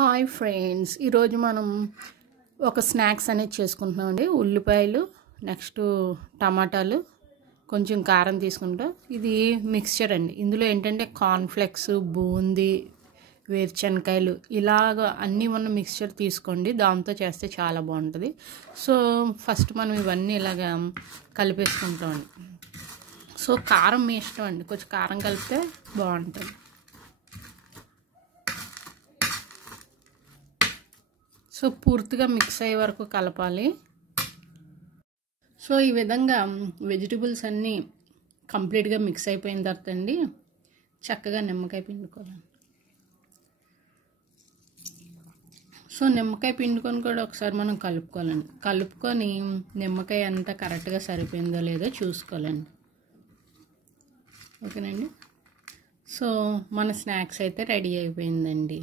Hi friends, ఈరోజు మనం ఒక స్నాక్స్ అనేది చేసుకుంటున్నామండి. ఉల్లిపాయలు, నెక్స్ట్ టమాటాలు, కొంచెం కారం తీసుకుంటాం. ఇది మిక్స్చర్ అండి. ఇందులో ఏంటంటే కార్న్ఫ్లెక్స్, బూందీ, వేరుశనకాయలు ఇలాగ అన్నీ ఉన్న మిక్స్చర్ తీసుకోండి. దాంతో చేస్తే చాలా బాగుంటుంది. సో ఫస్ట్ మనం ఇవన్నీ ఇలాగ కలిపేసుకుంటామండి. సో కారం మీ ఇష్టం అండి, కొంచెం కారం కలిపితే బాగుంటుంది. సో పూర్తిగా మిక్స్ అయ్యే వరకు కలపాలి. సో ఈ విధంగా వెజిటబుల్స్ అన్నీ కంప్లీట్గా మిక్స్ అయిపోయిన తర్వాత అండి చక్కగా నిమ్మకాయ పిండుకోవాలి. సో నిమ్మకాయ పిండుకొని కూడా ఒకసారి మనం కలుపుకోవాలండి. కలుపుకొని నిమ్మకాయ అంతా కరెక్ట్గా సరిపోయిందో లేదో చూసుకోవాలండి. ఓకేనండి. సో మన స్నాక్స్ అయితే రెడీ అయిపోయిందండి.